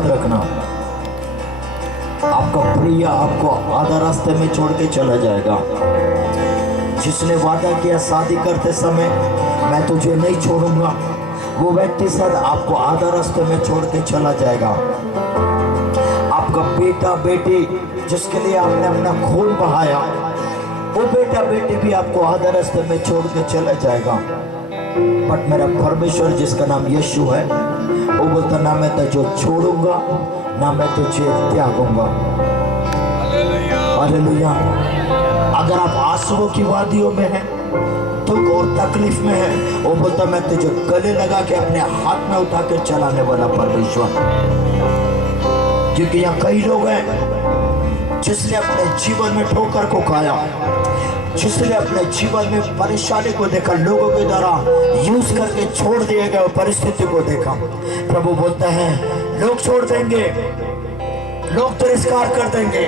याद रखना, आपका प्रिय आपको आधा रास्ते में छोड़ के चला जाएगा। जिसने वादा किया शादी करते समय मैं तुझे नहीं छोड़ूंगा, वो व्यक्ति शायद आपको आधा रास्ते में छोड़ के चला जाएगा। आपका बेटा बेटी जिसके लिए आपने अपना खून बहाया, वो बेटा बेटी भी आपको आधा रास्ते में छोड़ के चला जाएगा। बट मेरा परमेश्वर जिसका नाम यीशु है, वो बोलता ना मैं तुझे छोड़ूंगा ना मैं तुझे त्यागूंगा। हालेलुया। अगर आप आंसुओं की वादियों में हैं, दुख और तकलीफ में है, वो बोलता मैं तुझे गले लगा के अपने हाथ में उठा के चलाने वाला परमेश्वर। क्योंकि यहाँ कई लोग हैं जिसने अपने जीवन में ठोकर को खाया, जिसने अपने जीवन में परेशानी को देखा, लोगों के द्वारा यूज करके छोड़ दिए गए परिस्थिति को देखा। प्रभु बोलता है लोग छोड़ देंगे, लोग तिरस्कार कर देंगे,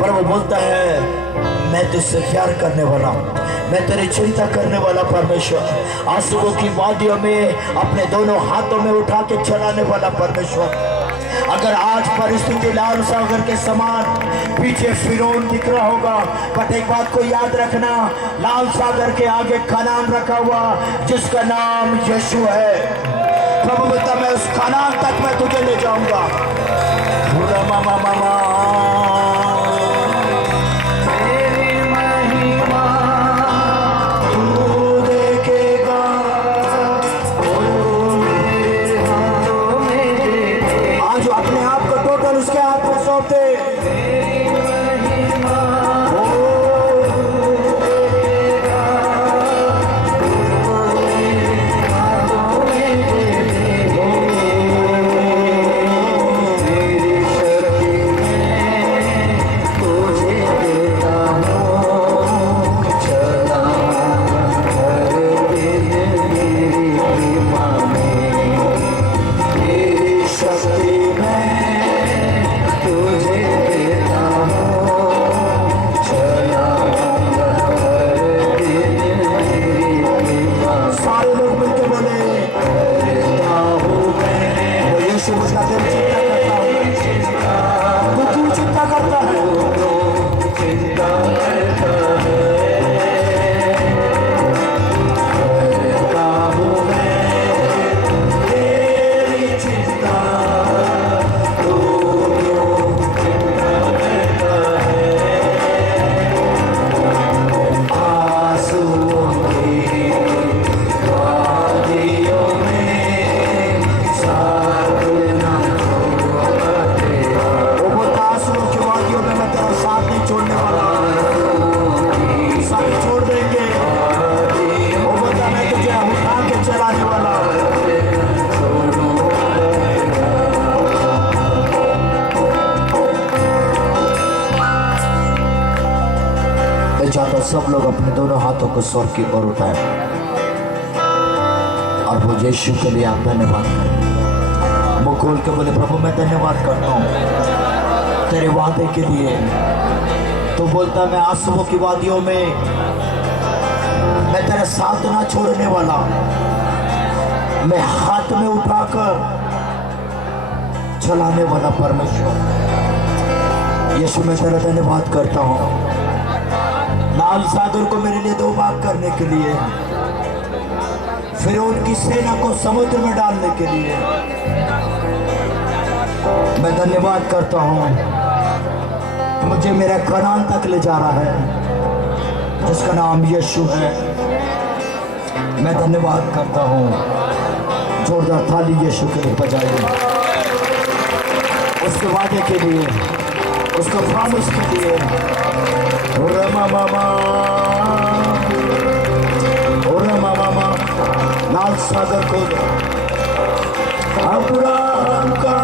पर वो बोलता है मैं तुझसे प्यार करने वाला, मैं तेरी चिंता करने वाला परमेश्वर। आंसुओं की वादियों में अपने दोनों हाथों में उठा के चलाने वाला परमेश्वर। अगर आज परिस्थिति लाल सागर के समान पीछे फिरौन दिख रहा होगा, बट एक बात को याद रखना, लाल सागर के आगे कनान रखा हुआ जिसका नाम यीशु है। प्रभु बोलता मैं उस कनान तक मैं तुझे ले जाऊंगा। मामा मामा सब लोग अपने दोनों हाथों को स्वर्ग की ओर उठाएं और वो यीशु के लिए आप धन्यवाद करें। मुंह खोल के बोले प्रभु मैं धन्यवाद करता हूँ तेरे वादे के लिए। तो बोलता मैं आंसुओं की वादियों में मैं तेरा साथ ना छोड़ने वाला, मैं हाथ में उठाकर चलाने वाला परमेश्वर। यीशु मैं तेरा धन्यवाद करता हूँ लाल सागर को मेरे लिए दो भाग करने के लिए, फिर उनकी सेना को समुद्र में डालने के लिए। मैं धन्यवाद करता हूँ मुझे मेरा कनान तक ले जा रहा है जिसका नाम यीशु है। मैं धन्यवाद करता हूँ। जोरदार थाली यीशु के लिए बजाइए, उसके वादे के लिए, उसका प्रॉमिस के लिए। लाल सागर को अब्राहम का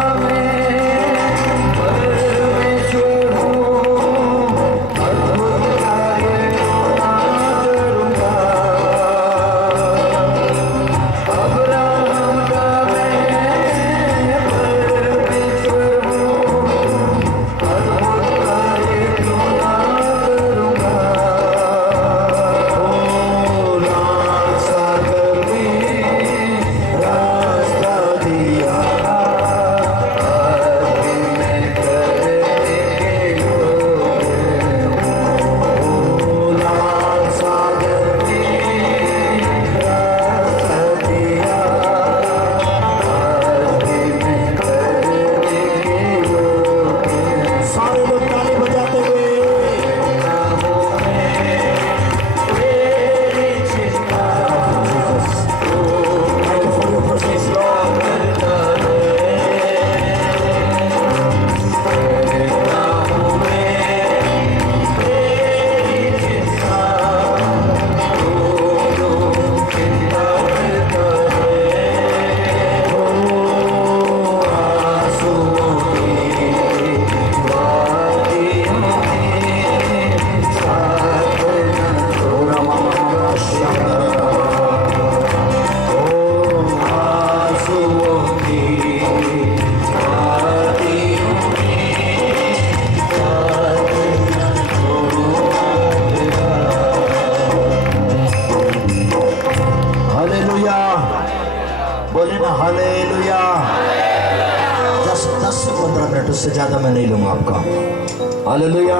मैं नहीं लूंगा आपका। हालेलुया।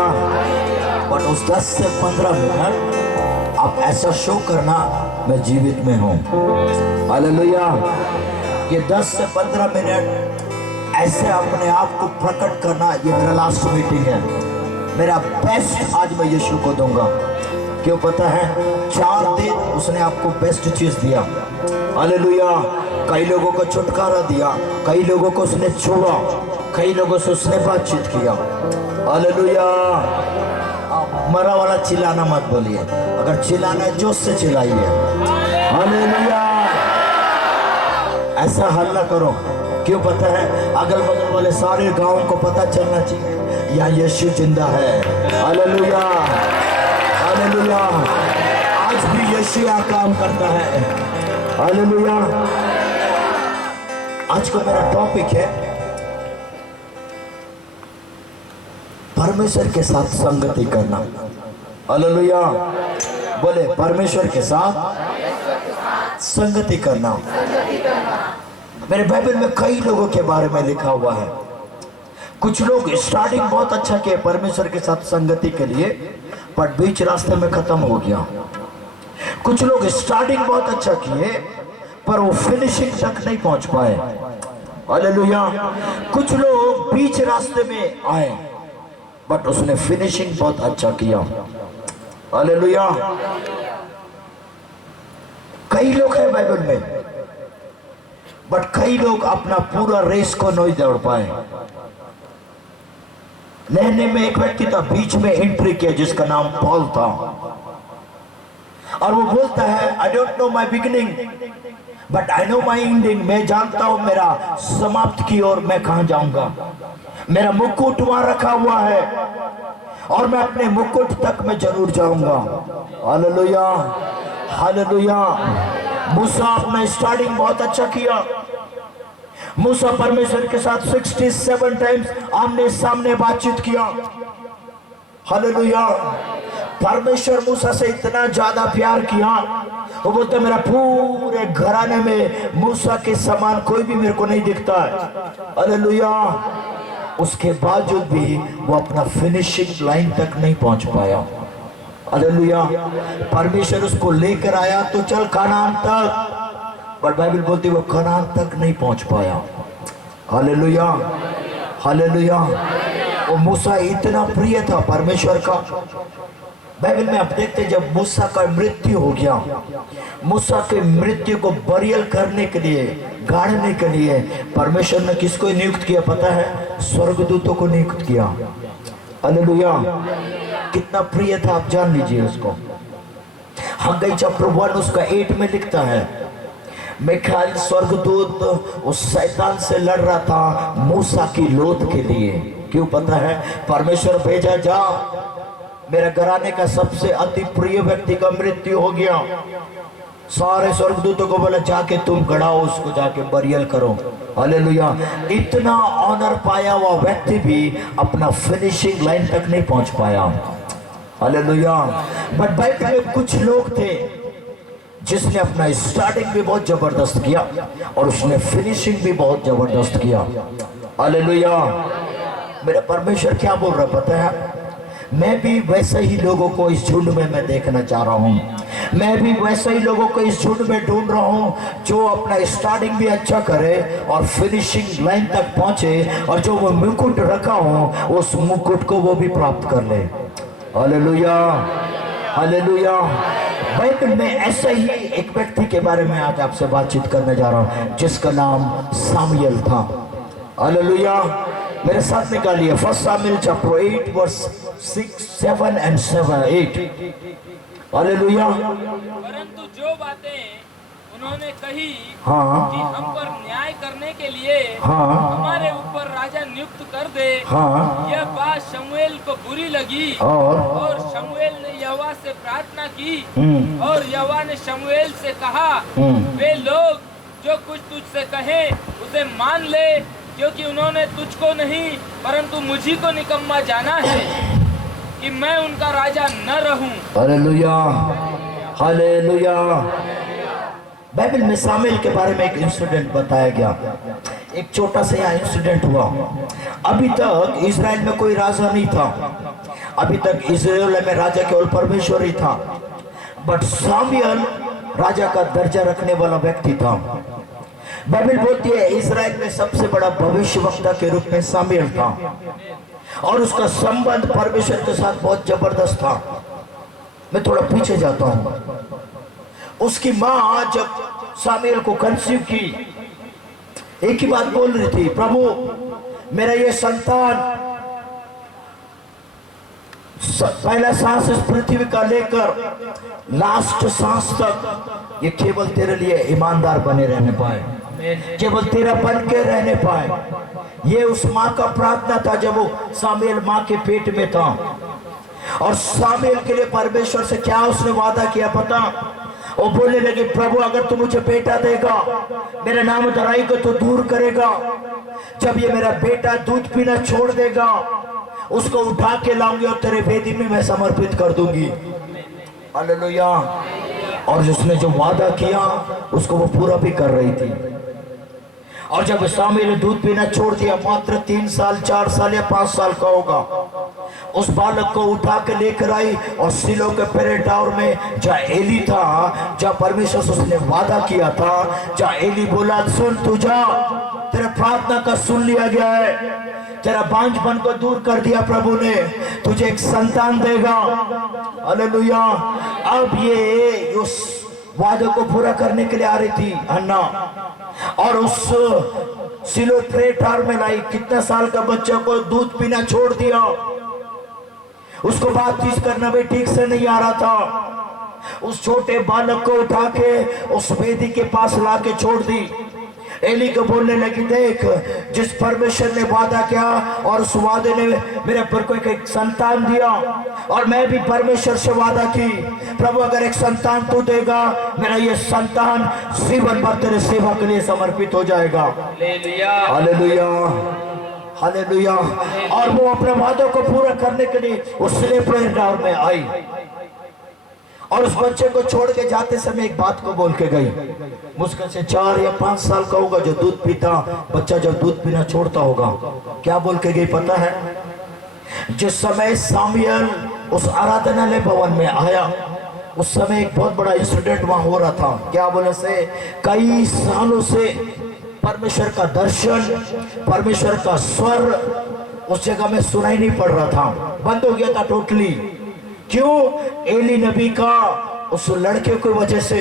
बट उस 10 से 15 मिनट आप ऐसा शो करना मैं जीवित में हूँ। हालेलुया। ये 10 से 15 मिनट ऐसे अपने आप को प्रकट करना, ये मेरा लास्ट मीटिंग है, मेरा बेस्ट आज मैं यीशु को दूंगा। क्यों पता है, 4 दिन उसने आपको बेस्ट चीज दिया। हालेलुया। कई लोगों को छुटकारा दिया, कई लोगों को उसने छोड़ा, कई लोगों से उसने बातचीत किया। हालेलुया। मरा वाला चिल्लाना मत बोलिए, अगर चिल्लाना है जोश से चिल्लाइए। हालेलुया। ऐसा हल्ला करो। क्यों पता है, अगल बगल वाले सारे गांव को पता चलना चाहिए यहाँ यीशु जिंदा है। हालेलुया। हालेलुया। आज भी यीशु यहाँ काम करता है। हालेलुया। आज का मेरा टॉपिक है परमेश्वर के साथ संगति करना। हालेलुया। बोले, परमेश्वर के साथ संगति करना। मेरे बाइबल में कई लोगों के बारे में लिखा हुआ है। कुछ लोग स्टार्टिंग बहुत अच्छा किए परमेश्वर के साथ संगति के लिए, पर बीच रास्ते में खत्म हो गया। कुछ लोग स्टार्टिंग बहुत अच्छा किए पर वो फिनिशिंग तक नहीं पहुंच पाए। हालेलुया। कुछ लोग बीच रास्ते में आए बट उसने फिनिशिंग बहुत अच्छा किया। हालेलुया। कई लोग हैं बाइबल में, बट कई लोग अपना पूरा रेस को नहीं दौड़ पाए। नहने में एक व्यक्ति था, बीच में एंट्री किया, जिसका नाम पॉल था, और वो बोलता है, I don't know my beginning but I know my ending. मैं जानता हूं मेरा समाप्त की ओर मैं कहां जाऊंगा। मेरा मुकुट वहां रखा हुआ है और मैं अपने मुकुट तक मैं जरूर जाऊंगा। हालेलुया। हालेलुया। मूसा अपना स्टार्टिंग बहुत अच्छा किया। मूसा परमेश्वर के साथ 67 टाइम्स आमने सामने बातचीत किया। हालेलुया। परमेश्वर मूसा से इतना ज्यादा प्यार किया, वो बोलते मेरा पूरे घराने में मूसा के समान कोई भी मेरे को नहीं दिखता है। हालेलुया। उसके बावजूद भी वो अपना फिनिशिंग लाइन तक नहीं पहुंच पाया। हालेलुया। परमेश्वर उसको लेकर आया तो चल कनान तक, पर बाइबल बोलती वो कनान तक नहीं पहुंच पाया। हालेलुया। हालेलुया। वो मूसा इतना प्रिय था परमेश्वर का। बाइबल में आप देखते जब मूसा का मृत्यु हो गया, मूसा के मृत्यु को बरियल करने के लिए, गाड़ने के लिए परमेश्वर ने किसको नियुक्त किया पता है? स्वर्गदूतों को नियुक्त किया। हालेलुया। कितना प्रिय था आप जान लीजिए उसको। हग्गाई चैप्टर 1 उसका 8 में लिखता है, मिखाइल स्वर्गदूत उस शैतान से लड़ रहा था मूसा की लोथ के लिए। क्यों पता है? परमेश्वर भेजा, जा मेरा घराने का सबसे अति प्रिय व्यक्ति का मृत्यु हो गया। सारे स्वर्गदूतों को बोला जाके तुम गड़ाओ उसको, जाके बरियल करो। हालेलुया। इतना ऑनर पाया हुआ व्यक्ति भी अपना फिनिशिंग लाइन तक नहीं पहुंच पाया। हालेलुया। बट बाइबल में कुछ लोग थे जिसने अपना स्टार्टिंग भी बहुत जबरदस्त किया और उसने फिनिशिंग भी बहुत जबरदस्त किया। हालेलुया। मेरा परमेश्वर क्या बोल रहा पता है? मैं भी वैसे ही लोगों को इस झुंड में मैं देखना चाह रहा हूँ। मैं भी वैसे ही लोगों को इस झुंड में ढूंढ रहा हूँ जो अपना स्टार्टिंग भी अच्छा करे और फिनिशिंग लाइन तक पहुंचे, और जो वो मुकुट रखा हो उस मुकुट को वो भी प्राप्त कर ले। हालेलुया। हालेलुया। बाइबल में ऐसा ही एक व्यक्ति के बारे में आज आपसे बातचीत करने जा रहा हूँ जिसका नाम सामुएल था। हालेलुया। मेरे साथ निकालिए 1 Samuel chapter 8 verse 6, 7 and 8। Hallelujah. परंतु जो बातें उन्होंने कही हाँ, कि हम पर न्याय करने के लिए हाँ, हमारे ऊपर राजा नियुक्त कर दे, हाँ, यह बात शमूएल को बुरी लगी और शमूएल ने यहोवा से प्रार्थना की और यहोवा ने शमूएल से कहा, वे लोग जो कुछ तुझसे कहे उसे मान ले, क्योंकि उन्होंने तुझको नहीं परंतु मुझी को निकम्मा जाना है कि मैं उनका राजा न रहूं। हालेलुया। हालेलुया। बाइबल में सामुएल के बारे में एक इंसिडेंट बताया गया। एक छोटा सा यहाँ इंसिडेंट हुआ। अभी तक इजराइल में कोई राजा नहीं था, अभी तक इजराइल में राजा केवल परमेश्वर ही था। बट सामुएल राजा का दर्जा रखने वाला व्यक्ति था। बाइबल बोलती है इजराइल में सबसे बड़ा भविष्यवक्ता के रूप में सामुएल था और उसका संबंध परमेश्वर के साथ बहुत जबरदस्त था। मैं थोड़ा पीछे जाता हूं। उसकी मां जब सामुएल को कंसीव की, एक ही बात बोल रही थी, प्रभु मेरा ये संतान पहला सांस इस पृथ्वी का लेकर लास्ट सांस तक ये केवल तेरे लिए ईमानदार बने रहने पाए, केवल तेरा बन के रहने पाए। ये उस माँ का प्रार्थना था जब वो सामुएल माँ के पेट में था। और सामुएल के लिए परमेश्वर से क्या उसने वादा किया पता? वो बोलने लगे, प्रभु अगर तू मुझे बेटा देगा, मेरे नाम धराई को तो दूर करेगा, जब ये मेरा बेटा दूध पीना छोड़ देगा उसको उठा के लाऊंगी और तेरे वेदी में मैं समर्पित कर दूंगी। हालेलुया। और जिसने जो वादा किया उसको वो पूरा भी कर रही थी। और जब सामुएल ने दूध पीना छोड़ दिया, मात्र 3 साल 4 साल या 5 साल का होगा, उस बालक को उठा के लेकर आई और सिलो के पेरे टावर में जहाँ एली था, जहाँ परमेश्वर से उसने वादा किया था, जहाँ एली बोला सुन तू जा, तेरा प्रार्थना का सुन लिया गया है, तेरा बांझपन को दूर कर दिया प्रभु ने, तुझे एक संतान देगा। हालेलुया। अब ये उस वादे को पूरा करने के लिए आ रही थी हन्ना, और उस सिलो प्रे टावर में लाई। कितने साल का बच्चा को दूध पीना छोड़ दिया, उसको बातचीत करना भी ठीक से नहीं आ रहा था। उस छोटे बालक को उठा के उस वेदी के पास ला के छोड़ दी। एली को बोलने लगी, देख जिस परमेश्वर ने वादा किया और उस वादे ने मेरे पर को एक संतान दिया, और मैं भी परमेश्वर से वादा की, प्रभु अगर एक संतान तू देगा, मेरा ये संतान जीवन भर तेरे सेवा के लिए समर्पित हो जाएगा। Hallelujah, hallelujah. और वो अपने वादों को पूरा करने के लिए उस सिलो प्रेयर टावर में आई और उस बच्चे को छोड़ के जाते समय एक बात को बोल के गई। मुश्किल से 4 या 5 साल का होगा जो दूध पीता बच्चा, जब दूध पीना छोड़ता होगा, क्या बोल के गई पता है? जिस समय सामुएल उस आराधनालय भवन में आया, उस समय एक बहुत बड़ा इंसिडेंट वहां हो रहा था। क्या बोले से कई सालों से परमेश्वर का दर्शन, परमेश्वर का स्वर उस जगह में सुनाई नहीं पड़ रहा था, बंद हो गया था टोटली। क्यों? एली नबी का उस लड़के की वजह से।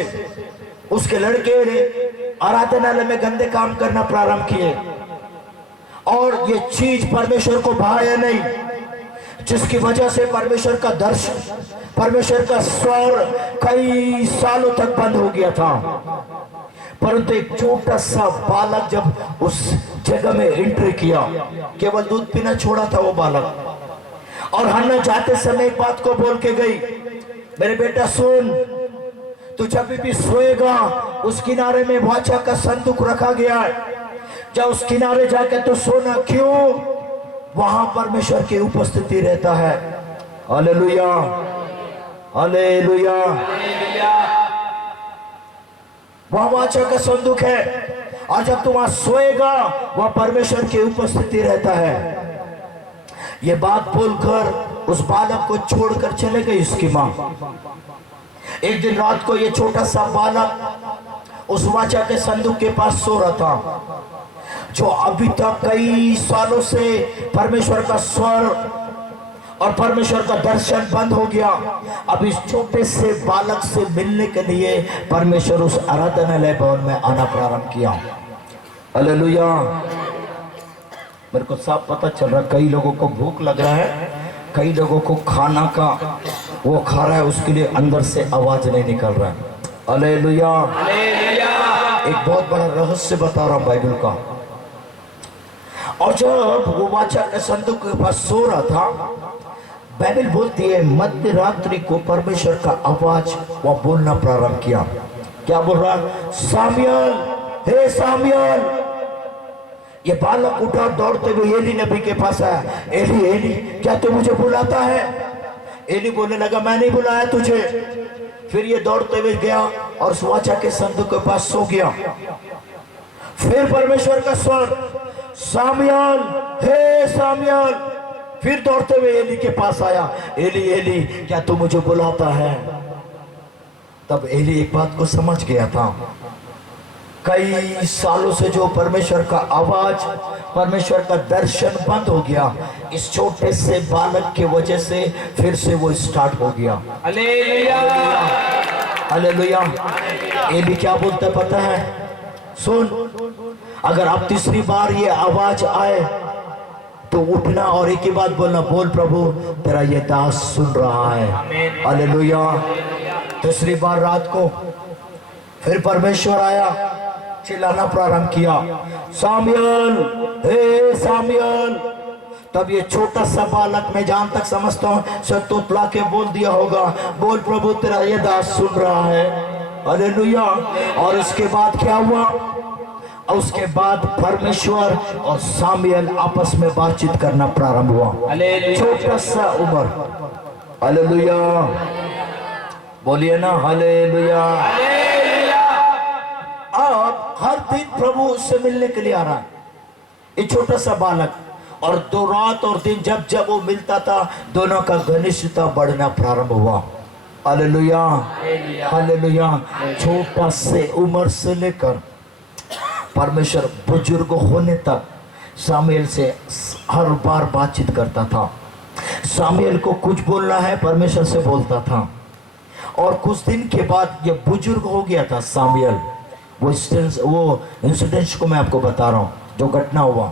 उसके लड़के ने आराधनालय में गंदे काम करना प्रारंभ किए और ये चीज परमेश्वर को भाया नहीं, जिसकी वजह से परमेश्वर का दर्शन, परमेश्वर का स्वर कई सालों तक बंद हो गया था। परंतु एक छोटा सा बालक जब उस जगह में एंट्री किया, केवल दूध पीना छोड़ा था वो बालक, और हन्ना जाते समय एक बात को बोल के गई, मेरे बेटा सुन, तू जब भी सोएगा उस किनारे में वाचा का संदूक रखा गया है, जब उस किनारे जाके तू सोना। क्यों? वहां परमेश्वर की उपस्थिति रहता है। Hallelujah, hallelujah. वहां वाचा का संदूक है, और जब तू वहां सोएगा वहां परमेश्वर की उपस्थिति रहता है। ये बात बोलकर उस बालक को छोड़कर चले गई उसकी मां। एक दिन रात को ये छोटा सा बालक उस वाचा के संदूक के पास सो रहा था, जो अभी तक कई सालों से परमेश्वर का स्वर और परमेश्वर का दर्शन बंद हो गया। अब इस छोटे से बालक से मिलने के लिए परमेश्वर उस आराधनालय भवन में आना प्रारंभ किया। हालेलुया। मेरे को साफ पता चल रहा, कई लोगों को भूख लग रहा है, कई लोगों को खाना का वो खा रहा है, उसके लिए अंदर से आवाज नहीं निकल रहा है। हालेलुया। एक बहुत बड़ा रहस्य बता रहा हूं बाइबल का। और जब वो वाचा के संदूक के पास सो रहा था, बाइबल बोलती है मध्य रात्रि को परमेश्वर का आवाज वह बोलना प्रारंभ किया। क्या बोल रहा? सामुएल, हे सामुएल। ये बालक उठा, दौड़ते हुए एली नबी के पास आया। एली, एली, क्या तू मुझे बुलाता है? एली बोलने लगा, मैं नहीं बुलाया तुझे। फिर ये दौड़ते हुए गया और उस वाचा के संदूक के पास सो गया। फिर परमेश्वर का स्वर, सामुएल, हे सामुएल। फिर दौड़ते हुए एली के पास आया, एली एली क्या तू मुझे बुलाता है? तब एली एक बात को समझ गया था, कई सालों से जो परमेश्वर का आवाज, परमेश्वर का दर्शन बंद हो गया, इस छोटे से बालक की वजह से फिर से वो स्टार्ट हो गया। Hallelujah, hallelujah. एली क्या बोलता है पता है? सुन, अगर अब तीसरी बार ये आवाज आए तो उठना और एक ही बात बोलना, बोल प्रभु तेरा ये दास सुन रहा है। हालेलुया। तीसरी बार रात को फिर परमेश्वर आया, चिल्लाना प्रारंभ किया, सामुएल, हे सामुएल। तब ये छोटा सा बालक, मैं जहां तक समझता हूं सत्तोतला के बोल दिया होगा, बोल प्रभु तेरा ये दास सुन रहा है। हालेलुया। और उसके बाद क्या हुआ? उसके बाद परमेश्वर और सामुएल आपस में बातचीत करना प्रारंभ हुआ। छोटा सा उम्र। हालेलुया, बोलिए ना हालेलुया। अब हर दिन प्रभु उससे मिलने के लिए आ रहा है, ये छोटा सा बालक। और दो रात और दिन जब जब वो मिलता था, दोनों का घनिष्ठता बढ़ना प्रारंभ हुआ। Hallelujah, hallelujah. छोटा से उम्र से लेकर परमेश्वर बुजुर्ग होने तक सामुएल से हर बार बातचीत करता था। सामुएल को कुछ बोलना है, परमेश्वर से बोलता था। और कुछ दिन के बाद ये बुजुर्ग हो गया था सामुएल। वो इंसिडेंट्स को मैं आपको बता रहा हूँ, जो घटना हुआ।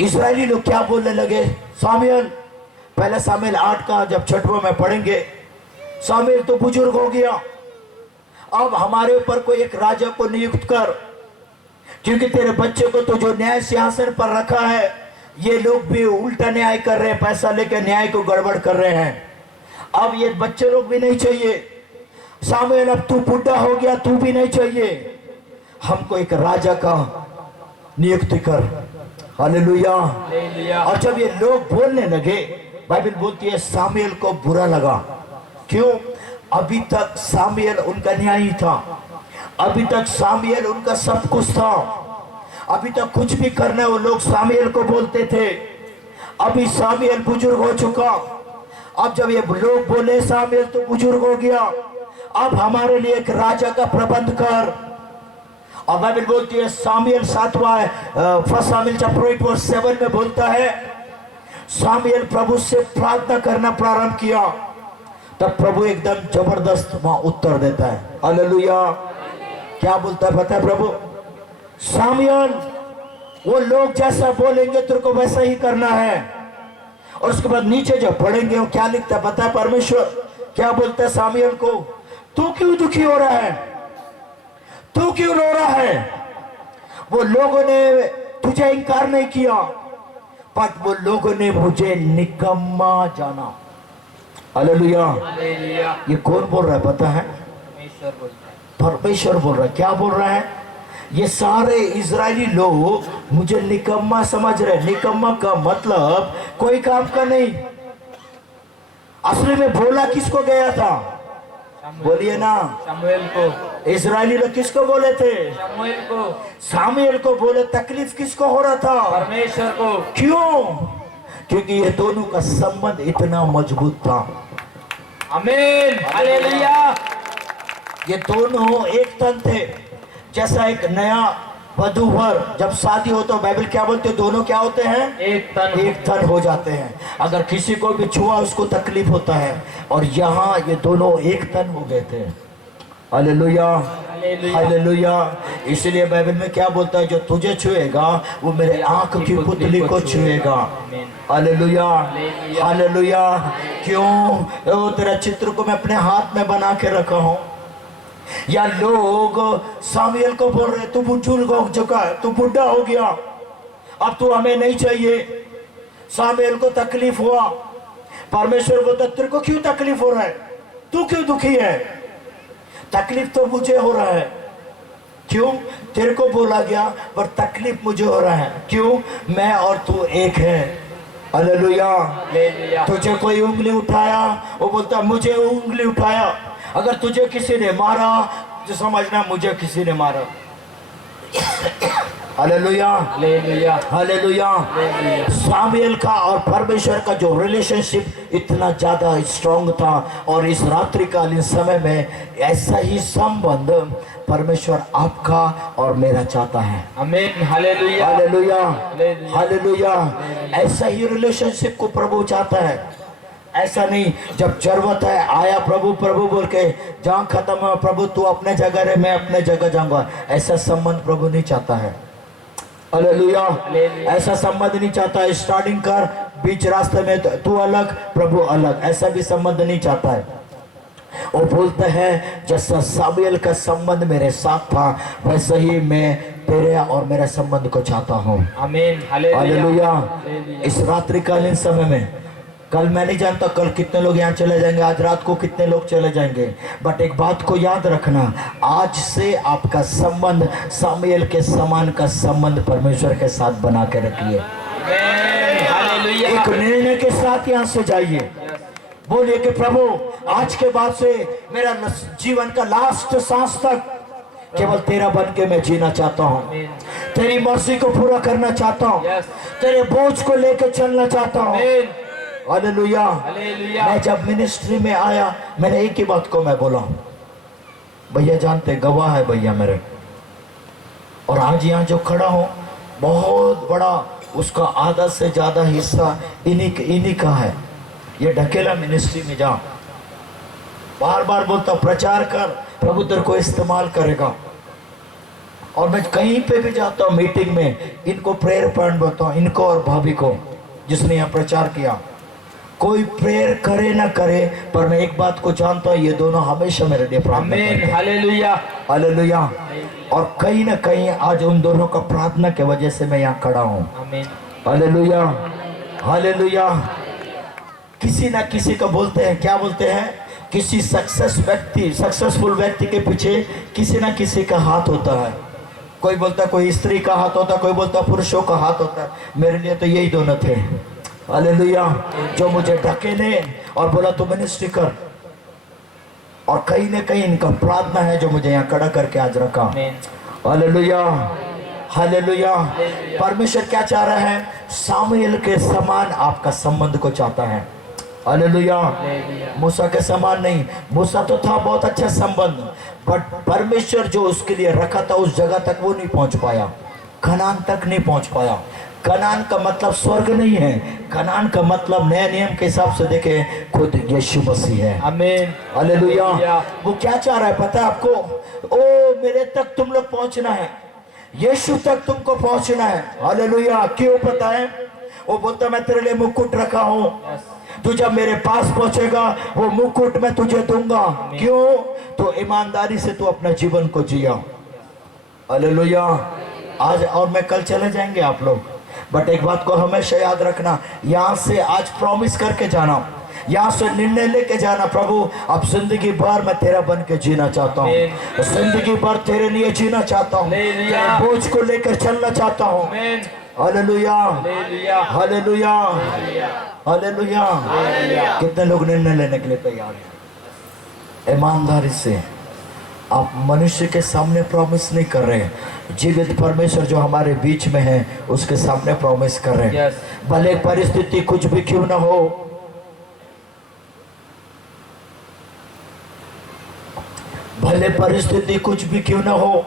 इस्राएली लोग क्या बोलने लगे? सामुएल, पहले सामुएल 8 का जब 6वां में पढ़ेंगे, सामुएल तो बुजुर्ग हो गया, अब हमारे ऊपर कोई एक राजा को नियुक्त कर, क्योंकि तेरे बच्चे को तो जो न्याय सिंहासन पर रखा है, ये लोग भी उल्टा न्याय कर रहे हैं, पैसा लेकर न्याय को गड़बड़ कर रहे हैं। अब ये बच्चे लोग भी नहीं चाहिए। सामुएल, अब तू बुढ़ा हो गया, तू भी नहीं चाहिए, हमको एक राजा का नियुक्ति कर। हालेलुया। और जब ये लोग बोलने लगे, बाइबल बोलती है सामुएल को बुरा लगा। क्यों? अभी तक सामुएल उनका न्यायी था, अभी तक सामुएल उनका सब कुछ था, अभी तक कुछ भी करना वो लोग सामुएल को बोलते थे। अभी सामुएल बुजुर्ग हो चुका, अब जब ये लोग बोले सामुएल तो बुजुर्ग हो गया, अब हमारे लिए एक राजा का प्रबंध कर। और बाइबल बोलती है सामुएल 7वां 1 सामुएल चैप्टर 8 वर्स 7 में बोलता है, सामुएल प्रभु से प्रार्थना करना प्रारंभ किया, तब प्रभु एकदम जबरदस्त वहां उत्तर देता है। हालेलुया। क्या बोलता है पता है प्रभु? सामुएल, वो लोग जैसा बोलेंगे तेरे को वैसा ही करना है। और उसके बाद नीचे जब पढ़ेंगे वो क्या लिखता है पता है? परमेश्वर क्या बोलता है सामुएल को? तू क्यों दुखी हो रहा है? तू क्यों रो रहा है? वो लोगों ने तुझे इनकार नहीं किया, पर वो लोगों ने मुझे निकम्मा जाना। हालेलुया। ये कौन बोल रहा है पता है? परमेश्वर बोल रहा है। क्या बोल रहा है? ये सारे इजरायली लोग मुझे निकम्मा समझ रहे। निकम्मा का मतलब कोई काम का नहीं। असली में बोला किसको गया था? बोलिए ना, सामुएल को। इजरायली लोग किसको बोले थे? सामुएल को। सामुएल को बोले। तकलीफ किसको हो रहा था? परमेश्वर को। क्यों? क्योंकि ये दोनों का संबंध इतना मजबूत था। आमीन, हालेलुया। ये दोनों एक तन थे। जैसा एक नया वधू वर जब शादी हो तो बाइबल क्या बोलते हैं? दोनों क्या होते हैं? एक तन हो जाते हैं। अगर किसी को भी छुआ उसको तकलीफ होता है, और यहाँ ये दोनों एक तन हो गए थे। Hallelujah, hallelujah. इसलिए बाइबल में क्या बोलता है? जो तुझे छुएगा वो मेरे आंख की पुतली को छुएगा। Hallelujah, hallelujah. क्यों? तो तेरा चित्र को मैं अपने हाथ में बना के रखा हूं। या लोग सामुएल को बोल रहे तू बुजुर्ग हो चुका है, तू बुढ़ा हो गया, अब तू हमें नहीं चाहिए। सामुएल को तकलीफ हुआ। परमेश्वर बोलता तेरे को क्यों तकलीफ हो रहा है? तू क्यों दुखी है? तकलीफ तो मुझे हो रहा है। क्यों? तेरे को बोला गया पर तकलीफ मुझे हो रहा है। क्यों? मैं और तू एक है। हालेलुया। तुझे कोई उंगली उठाया, वो बोलता मुझे उंगली उठाया। अगर तुझे किसी ने मारा तो समझना मुझे किसी ने मारा। Hallelujah, hallelujah, hallelujah. सामुएल का और परमेश्वर का जो रिलेशनशिप इतना ज्यादा स्ट्रांग था, और इस रात्रिकालीन समय में ऐसा ही संबंध परमेश्वर आपका और मेरा चाहता है। आमीन, हालेलुया, हालेलुया, हालेलुया। ऐसा ही रिलेशनशिप को प्रभु चाहता है। ऐसा नहीं जब जरूरत है आया प्रभु प्रभु बोल के, जहाँ खत्म हुआ प्रभु तू अपने जगह रहे मैं अपने जगह जाऊंगा, ऐसा संबंध प्रभु नहीं चाहता है। हालेलुया, ऐसा संबंध नहीं चाहता है। स्टार्टिंग कर, बीच रास्ते में तू अलग प्रभु अलग, ऐसा भी संबंध नहीं चाहता है। वो बोलते हैं जैसा सामुएल का संबंध मेरे साथ था वैसे ही मैं तेरे और मेरे संबंध को चाहता हूँ। आमीन, हालेलुया। इस रात्रिकालीन समय में, कल मैं नहीं जानता कल कितने लोग यहाँ चले जाएंगे, आज रात को कितने लोग चले जाएंगे, बट एक बात को याद रखना, आज से आपका संबंध सामुएल के समान का संबंध परमेश्वर के साथ बना के रखिए। एक निर्णय के साथ यहाँ से जाइए, बोलिए कि प्रभु आज के बाद से मेरा जीवन का लास्ट सांस तक केवल तेरा बन के मैं जीना चाहता हूँ, तेरी मर्जी को पूरा करना चाहता हूँ, तेरे बोझ को लेकर चलना चाहता हूँ। हालेलुया। मैं जब मिनिस्ट्री में आया मैंने एक ही बात को मैं बोला, भैया जानते गवाह है भैया मेरे, और आज यहाँ जो खड़ा हूँ बहुत बड़ा उसका आधा से ज्यादा हिस्सा इन्हीं का है। ये ढकेला मिनिस्ट्री में जा, बार बार बोलता प्रचार कर, प्रभु तेरे को इस्तेमाल करेगा। और मैं कहीं पे भी जाता हूँ मीटिंग में, इनको प्रेयर पॉइंट बोलता हूँ, इनको और भाभी को जिसने यहाँ प्रचार किया। कोई प्रेयर करे ना करे पर मैं एक बात को जानता हूँ, ये दोनों हमेशा मेरे लिए प्रार्थना करते हैं। Hallelujah, hallelujah. और कहीं ना कहीं आज उन दोनों का प्रार्थना के वजह से मैं यहाँ खड़ा हूँ। Hallelujah, hallelujah. किसी ना किसी को बोलते हैं, क्या बोलते हैं, किसी सक्सेसफुल व्यक्ति के पीछे किसी ना किसी का हाथ होता है। कोई बोलता है कोई स्त्री का हाथ होता है, कोई बोलता है पुरुषों का हाथ होता है। मेरे लिए तो यही दोनों थे। हालेलुया। जो मुझे ढकेले और बोला तू मिनिस्ट्री कर, और कहीं ना कहीं इनका प्रार्थना है जो मुझे यहाँ खड़ा करके आज रखा। Hallelujah, hallelujah. परमेश्वर क्या चाह रहा है, सामुएल के समान आपका संबंध को चाहता है। हालेलुया। मूसा के समान नहीं, मूसा तो था बहुत अच्छा संबंध, बट परमेश्वर जो उसके लिए रखा था उस जगह तक वो नहीं पहुंच पाया, कनान तक नहीं पहुंच पाया। कनान का मतलब स्वर्ग नहीं है, कनान का मतलब नए नियम के हिसाब से देखे खुद यीशु मसीह है। आमीन, हालेलुया। वो क्या चाह रहा है पता है आपको, ओ मेरे तक तुम लोग पहुंचना है, यीशु तक तुमको पहुंचना है। हालेलुया। क्यों पता है, वो बोलता मैं तेरे लिए मुकुट रखा हूं, तू जब मेरे पास पहुंचेगा वो मुकुट मैं तुझे दूंगा। क्यों, तो ईमानदारी से तू अपने जीवन को जिया। हालेलुया। आज और मैं कल चले जाएंगे आप लोग, बट एक बात को हमेशा याद रखना, यहाँ से आज प्रॉमिस करके जाना, यहाँ से निर्णय लेके जाना, प्रभु अब जिंदगी भर मैं तेरा बन के जीना चाहता हूँ, जिंदगी भर तेरे लिए जीना चाहता हूँ, तेरे बोझ को लेकर चलना चाहता हूँ। Hallelujah, hallelujah, hallelujah. कितने लोग निर्णय लेने के लिए तैयार हैं? ईमानदारी से आप मनुष्य के सामने प्रॉमिस नहीं कर रहे, जीवित परमेश्वर जो हमारे बीच में है उसके सामने प्रॉमिस कर रहे हैं। भले परिस्थिति कुछ भी क्यों ना हो, भले परिस्थिति कुछ भी क्यों ना हो,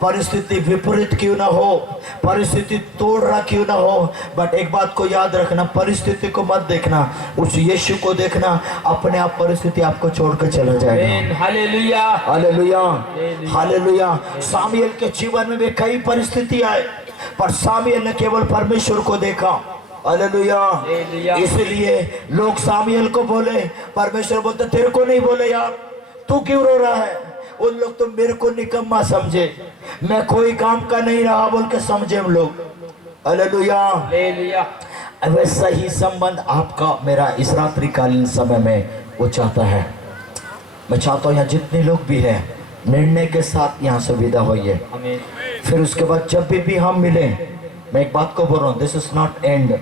परिस्थिति विपरीत क्यों ना हो, परिस्थिति तोड़ रहा क्यों ना हो, बट एक बात को याद रखना, परिस्थिति को मत देखना, उस यीशु को देखना। अपने आप परिस्थिति आपको छोड़कर चला जाएगा। Hallelujah, hallelujah, hallelujah. सामुएल के जीवन में भी कई परिस्थिति आए, पर सामुएल ने केवल परमेश्वर को देखा। हालेलुया। इसलिए लोग सामुएल को बोले, परमेश्वर बोलते तेरे को नहीं बोले यार, तू क्यों रो रहा है। उन लोग तो मेरे को निकम्मा समझे, मैं कोई काम का नहीं रहा बोल के समझे हम लोग। हालेलुया। वैसा ही संबंध आपका मेरा इस रात्रिकालीन समय में वो चाहता है। मैं चाहता हूँ यहाँ जितने लोग भी हैं निर्णय के साथ यहाँ से विदा होइए। फिर उसके बाद जब भी हम मिले, मैं एक बात को बोल रहा हूँ, this is not and,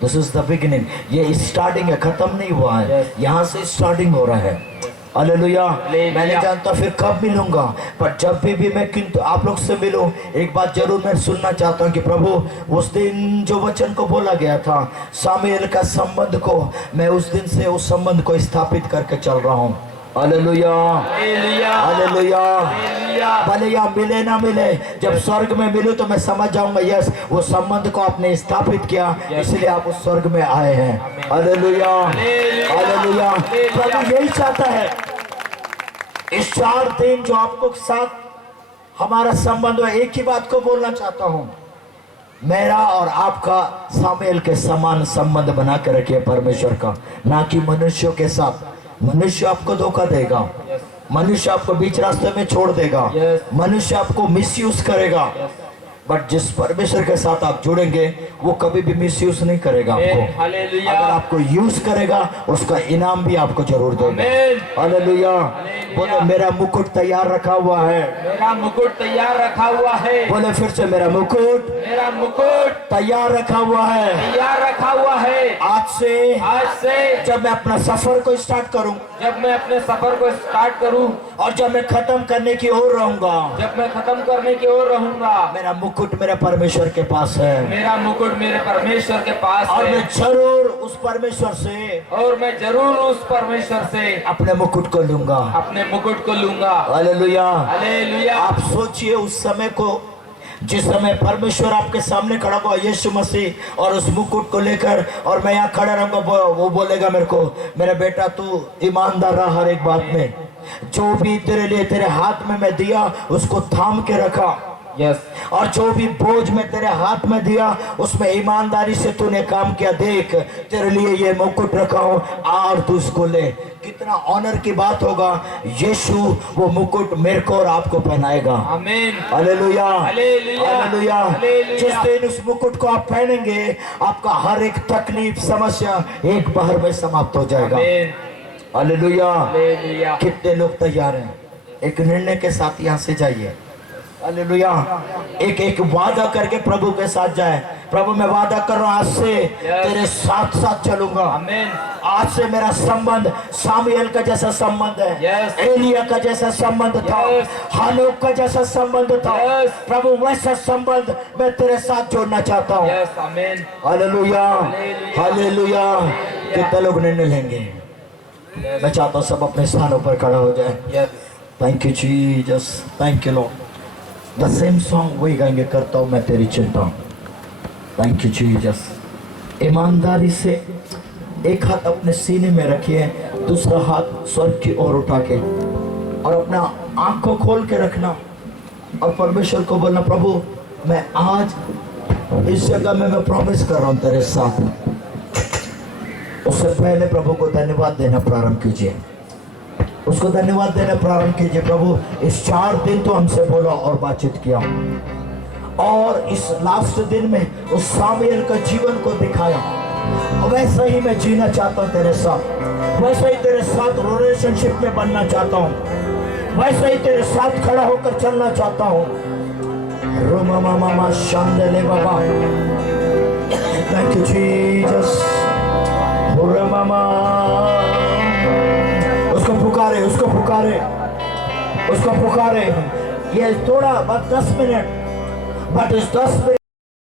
this is the beginning. ये स्टार्टिंग है, खत्म नहीं हुआ है, यहाँ से स्टार्टिंग हो रहा है। हालेलुया। हालेलुया। मैं नहीं जानता फिर कब मिलूंगा, पर जब भी मैं किंतु आप लोग से मिलूं, एक बात जरूर मैं सुनना चाहता हूं कि प्रभु उस दिन जो वचन को बोला गया था सामुएल का संबंध को, मैं उस दिन से उस संबंध को स्थापित करके चल रहा हूं। Hallelujah, hallelujah, hallelujah. हालेलुया। भले या मिले ना मिले, जब स्वर्ग में मिलूं तो मैं समझ जाऊंगा यस वो संबंध को आपने स्थापित किया, इसलिए आप उस स्वर्ग में आए हैं। Hallelujah, hallelujah. प्रभु यही चाहता है इस 4 दिन जो आपको साथ हमारा संबंध है। एक ही बात को बोलना चाहता हूं, मेरा और आपका सामुएल के समान संबंध बना के रखिए परमेश्वर का, ना कि मनुष्यों के साथ। मनुष्य आपको धोखा देगा, मनुष्य आपको बीच रास्ते में छोड़ देगा, मनुष्य आपको मिसयूज करेगा, बट जिस परमेश्वर के साथ आप जुड़ेंगे वो कभी भी मिसयूज नहीं करेगा आपको। हालेलुया। अगर आपको यूज करेगा उसका इनाम भी आपको जरूर देगा। हालेलुया। बोले मेरा मुकुट तैयार रखा हुआ है, मेरा मुकुट तैयार रखा हुआ है। बोले फिर से मेरा मुकुट तैयार रखा हुआ है। तैयार रखा हुआ है। आज से जब मैं अपना सफर को स्टार्ट करूं, मैं अपने सफर को स्टार्ट करूं, और जब मैं खत्म करने की ओर रहूंगा, जब मैं खत्म करने की ओर रहूंगा, मेरा मुकुट मेरे परमेश्वर के पास है, मेरा मुकुट मेरे परमेश्वर के पास और है। मैं जरूर उस परमेश्वर से अपने मुकुट को लूंगा, अपने मुकुट को लूंगा। हालेलुया। हालेलुया। आप सोचिए उस समय को, जिस समय परमेश्वर आपके सामने खड़ा हुआ यीशु मसीह और उस मुकुट को लेकर, और मैं यहाँ खड़ा रहूंगा, वो बोलेगा मेरे को, मेरा बेटा तू ईमानदार रहा हर एक बात में, जो भी तेरे लिए तेरे हाथ में मैं दिया उसको थाम के रखा, यस। और जो भी बोझ में तेरे हाथ में दिया उसमें ईमानदारी से तूने काम किया, देख तेरे लिए ये मुकुट रखा हूं, और तू उसको ले। कितना ऑनर की बात होगा, यीशु वो मुकुट मेरे को और आपको पहनाएगा। आमीन। Hallelujah, hallelujah, hallelujah. हालेलुया। जिस दिन उस मुकुट को आप पहनेंगे आपका हर एक तकलीफ समस्या एक बार में समाप्त हो जाएगा। आमीन। हालेलुया। हालेलुया। कितने लोग तैयार हैं? एक निर्णय के साथ यहाँ से जाइए। हालेलुया। एक वादा करके प्रभु के साथ जाए, प्रभु मैं वादा कर रहा हूँ आज से तेरे साथ साथ चलूंगा। आमीन। आज से मेरा संबंध सामुएल का जैसा संबंध है, Yes. एलिया का जैसा संबंध था, Yes. हानोक का जैसा संबंध था, Yes. प्रभु वैसा संबंध मैं तेरे साथ जोड़ना चाहता हूँ। यस। आमीन। Hallelujah, Hallelujah. हालेलुया। कितने लोग निर्णय लेंगे? मैं चाहता हूँ सब अपने स्थानों पर खड़ा हो जाए। Yes. Thank you Jesus, thank you Lord. The same song वही गाएंगे, करता हूँ मैं तेरी चिंता। Thank you Jesus. ईमानदारी से एक हाथ अपने सीने में रखिए, दूसरा हाथ स्वर्ग की ओर उठा के, और अपना आँख को खोल के रखना और परमेश्वर को बोलना, प्रभु मैं आज इस जगह में मैं प्रॉमिस कर रहा हूँ तेरे साथ। उससे पहले प्रभु को धन्यवाद देना प्रारंभ कीजिए, उसको धन्यवाद देना प्रारंभ कीजिए। प्रभु इस 4 दिन तो हमसे बोला और बातचीत किया, और इस लास्ट दिन में उस सामुएल का जीवन को दिखाया, वैसा ही मैं जीना चाहता हूँ तेरे साथ, वैसा ही तेरे साथ रिलेशनशिप में बनना चाहता हूँ, वैसा ही तेरे साथ खड़ा होकर चलना चाहता हूँ। रोमा मामा शांदले बाबा, थैंक यू जीसस। मामा उसको पुकारे, उसको पुकारे, उसको पुकारे। ये थोड़ा बस 10 मिनट, बट इस 10 मिनट